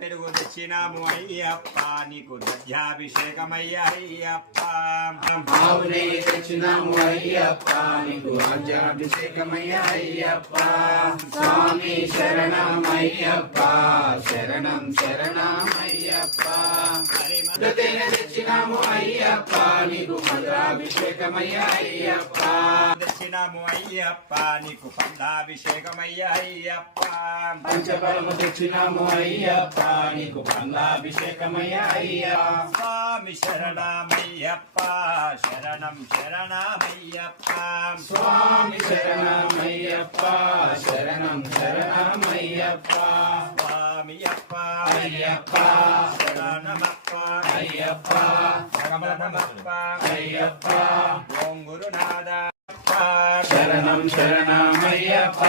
పెరుగు తెచ్చినాము అయ్యప్ప నీకు దధ్యాభిషేకమయ్యా అయ్యప్ప ఆవు నెయ్యి తెచ్చినాము అయ్యప్ప నీకు రాజ్యాభిషేకమయ్యా అయ్యప్ప స్వామి శరణమయ్యప్ప శరణం శరణమయ్యప్ప తేనె తెచ్చినాము అయ్యప్ప నీకు మధురాభిషేకమయ్యా అయ్యప్ప తెచ్చినాము అయ్యప్ప నీకు పండాభిషేకమయ్యా అయ్యప్ప పంచబలము తెచ్చినాము అయ్యప్ప నీకు పండాభిషేకమయ్యా అయ్యప్ప స్వామి శరణమయ్యప్ప శరణం శరణమయ్యప్ప స్వామి శరణమయ్యప్ప శరణం శరణమయ్యప్ప స్వామి అప్ప అయ్యప్ప శరణమప్ప అయ్యప్ప శరణమప్ప అయ్యప్ప ఓం గురునాథ శరణం శరణమయ్యప్ప